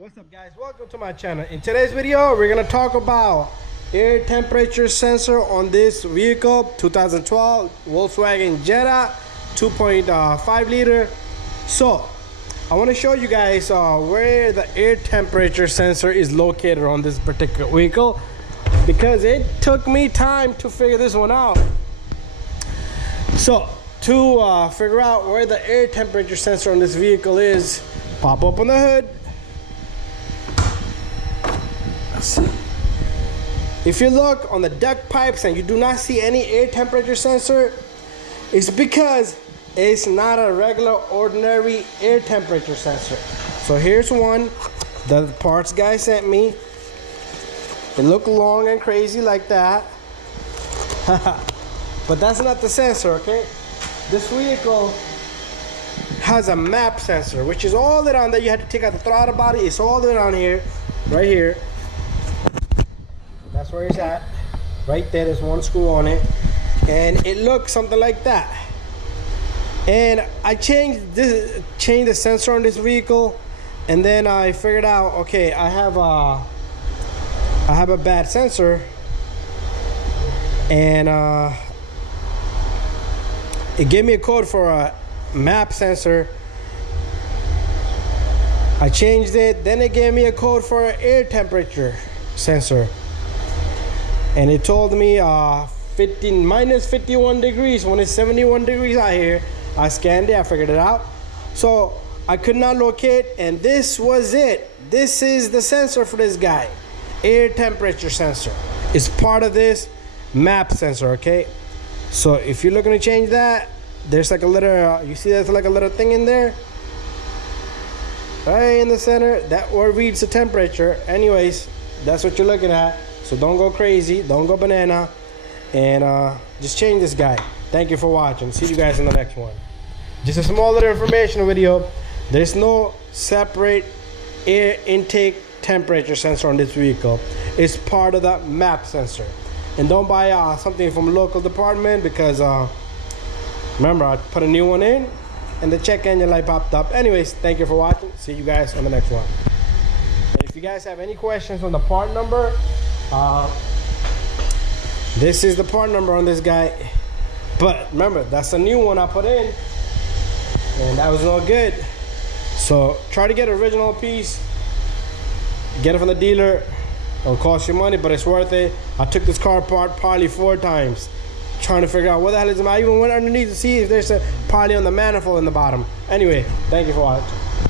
What's up, guys? Welcome to my channel. In today's video we're gonna talk about air temperature sensor on this vehicle, 2012 Volkswagen Jetta 2.5 liter. So I want to show you guys where the air temperature sensor is located on this particular vehicle, because it took me time to figure this one out. So to figure out where the air temperature sensor on this vehicle is, pop open the hood. If you look on the duct pipes and you do not see any air temperature sensor, it's because it's not a regular ordinary air temperature sensor. So here's one that the parts guy sent me. It looked long and crazy like that. But that's not the sensor, okay? This vehicle has a map sensor, which is all that on there. You had to take out the throttle body. It's all that on here, right here. That's where it's at. Right there, there's one screw on it. And it looks something like that. And I changed the sensor on this vehicle, and then I figured out, okay, I have a bad sensor, and it gave me a code for a map sensor. I changed it, then it gave me a code for an air temperature sensor, and it told me minus 51 degrees when it's 71 degrees out here. I scanned it, I figured it out. So I could not locate, and this was it. This is the sensor for this guy. Air temperature sensor. It's part of this map sensor, okay? So if you're looking to change that, there's like a little, you see there's like a little thing in there? Right in the center, that word reads the temperature. Anyways, that's what you're looking at. So don't go crazy, don't go banana, and just change this guy. Thank you for watching. See you guys in the next one. Just a small little informational video. There's no separate air intake temperature sensor on this vehicle. It's part of the map sensor. And don't buy something from a local department, because remember, I put a new one in and the check engine light popped up. Anyways, thank you for watching. See you guys on the next one. And if you guys have any questions on the part number, this is the part number on this guy. But remember, that's a new one I put in, and that was no good. So try to get an original piece. Get it from the dealer. It'll cost you money, but it's worth it. I took this car apart probably 4 times, trying to figure out what the hell is it. I even went underneath to see if there's a probably on the manifold in the bottom. Anyway, thank you for watching.